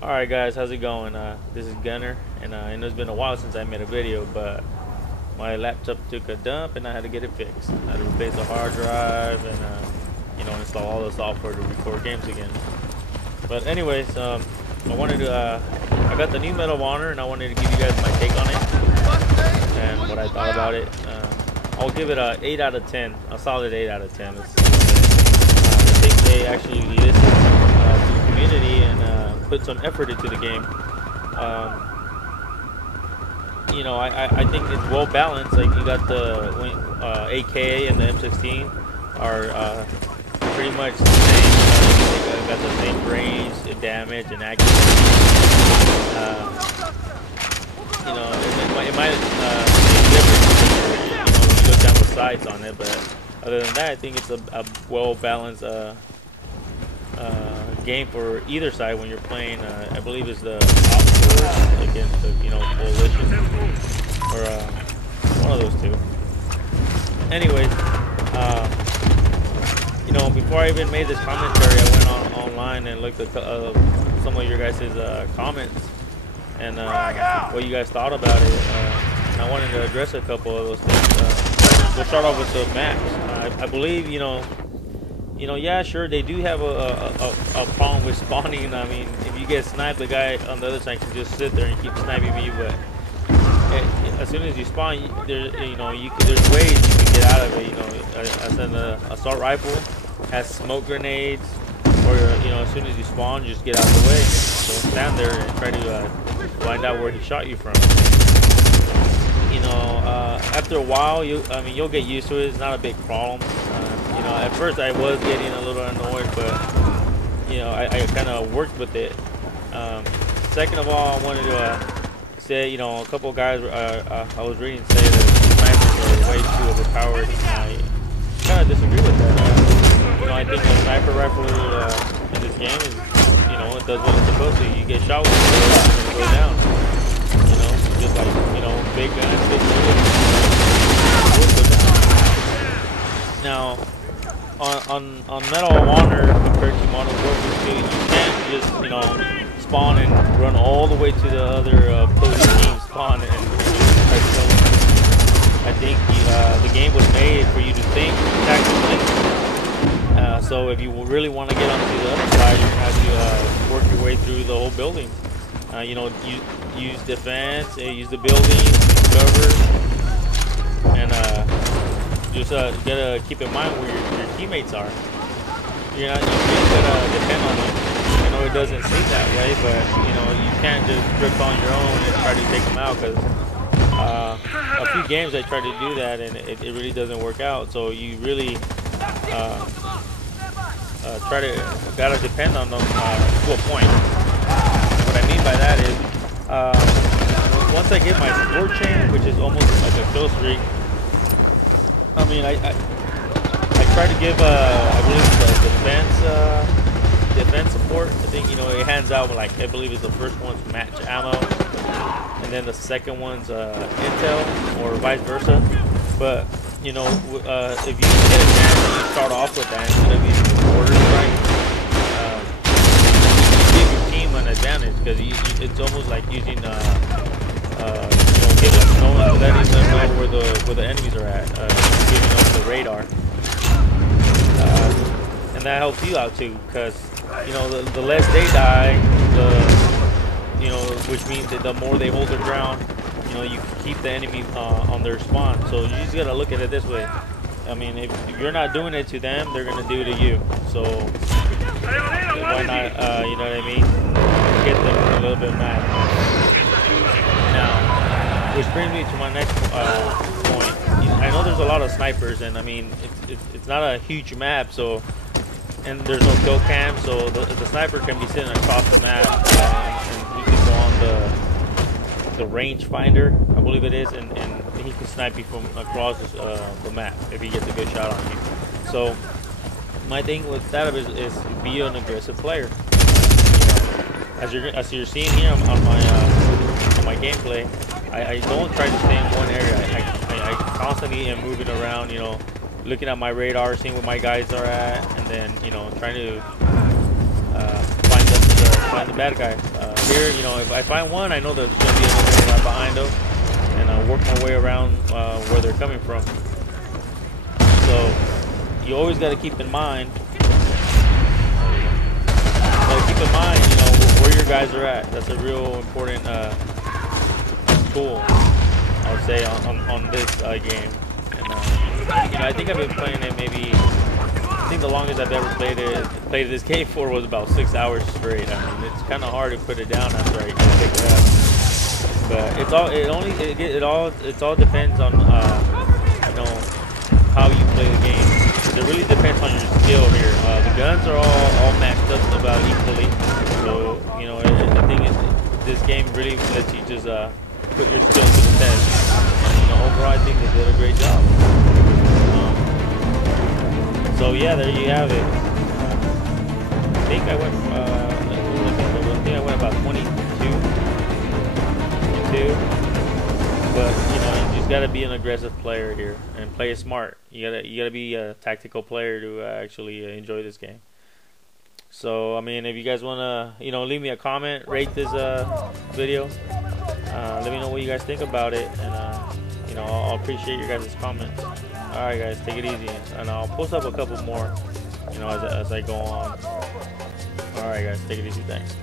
Alright guys, how's it going? This is Gunner, and I know it's been a while since I made a video, but my laptop took a dump and I had to get it fixed. I had to replace the hard drive and install all the software to record games again. But anyways, I got the new Medal of Honor and I wanted to give you guys my take on it and what I thought about it. I'll give it a 8 out of 10, a solid 8 out of 10. I think they actually listened to the community and put some effort into the game. I think it's well balanced. Like, you got the AK and the M16 are pretty much the same. They got the same range, damage, and accuracy. It might be different when you look down the sights on it, but other than that, I think it's a well balanced game for either side when you're playing. I believe it's the Ops against the Coalition, or one of those two. Anyways, before I even made this commentary, I went online and looked at some of your guys' comments and what you guys thought about it. And I wanted to address a couple of those things. We'll start off with the maps. I believe, yeah, sure, they do have a problem with spawning. I mean, if you get sniped, the guy on the other side can just sit there and keep sniping me. But as soon as you spawn, there's ways you can get out of it. As an assault rifle has smoke grenades, or as soon as you spawn, just get out of the way. Don't stand there and try to find out where he shot you from. After a while, you'll get used to it. It's not a big problem. At first I was getting a little annoyed, but I kind of worked with it. Second of all, I wanted to say, a couple of guys I was reading say that snipers are way too overpowered. I kind of disagree with that. I think a sniper rifle in this game is, it does what it's supposed to. You get shot with it, it's gonna go down. Just like big guns, big bullets will go down. Now, on Medal of Honor compared to Modern Warfare 2, you can't just spawn and run all the way to the other opposing team spawn and try to kill them. I think the game was made for you to think tactically. So if you really want to get onto the other side, you're gonna have to work your way through the whole building. Use defense, use the building, use cover, and just gotta keep in mind where your teammates are. You really gotta depend on them. I know it doesn't seem that way, but you can't just grip on your own and try to take them out, because a few games I tried to do that and it really doesn't work out. So you really gotta depend on them to a point. What I mean by that is, once I get my score chain, which is almost like a kill streak, I mean, I try to give I believe the defense support. I think it hands out, like, I believe it's the first one's match ammo, and then the second one's intel, or vice versa. But if you get a chance and you start off with that instead of using order strike, you give your team an advantage, because it's almost like using letting them know where the enemies are at, giving them the radar, and that helps you out too, because the less they die, which means that the more they hold their ground, you keep the enemy on their spawn. So you just gotta look at it this way. I mean, if you're not doing it to them, they're gonna do it to you. So why not? You know what I mean? Get them a little bit mad. Now, which brings me to my next point. I know there's a lot of snipers, and I mean, it's not a huge map, so, and there's no kill cam, so the sniper can be sitting across the map, and he can go on the range finder, I believe it is, and he can snipe you from across the map if he gets a good shot on you. So my thing with that is be an aggressive player. As you're seeing here on my gameplay, I don't try to stay in one area. I constantly am moving around, looking at my radar, seeing where my guys are at, and then trying to find the bad guy. Here, you know, if I find one, I know there's going to be another one right behind them, and I work my way around where they're coming from. So you always got to keep in mind. Keep in mind, you know, where your guys are at. That's a real important tool, I would say, on this game. And you know, I think I've been playing it maybe. I think the longest I've ever played this game for was about 6 hours straight. I mean, it's kind of hard to put it down after I pick it up. But it all depends on you know, how you play the game. It really depends on your skill here. The guns are all matched up about equally. So you know, I think this game really lets you just put your skills to the test. And, you know, overall, I think they did a great job. So yeah, there you have it. I think I went. I think I went about 22. But you know, you just gotta be an aggressive player here and play it smart. You gotta be a tactical player to actually enjoy this game. So I mean, if you guys wanna, you know, leave me a comment, rate this video. Let me know what you guys think about it, and you know, I'll appreciate your guys' comments. All right, guys, take it easy, and I'll post up a couple more, you know, as I go on. All right, guys, take it easy. Thanks.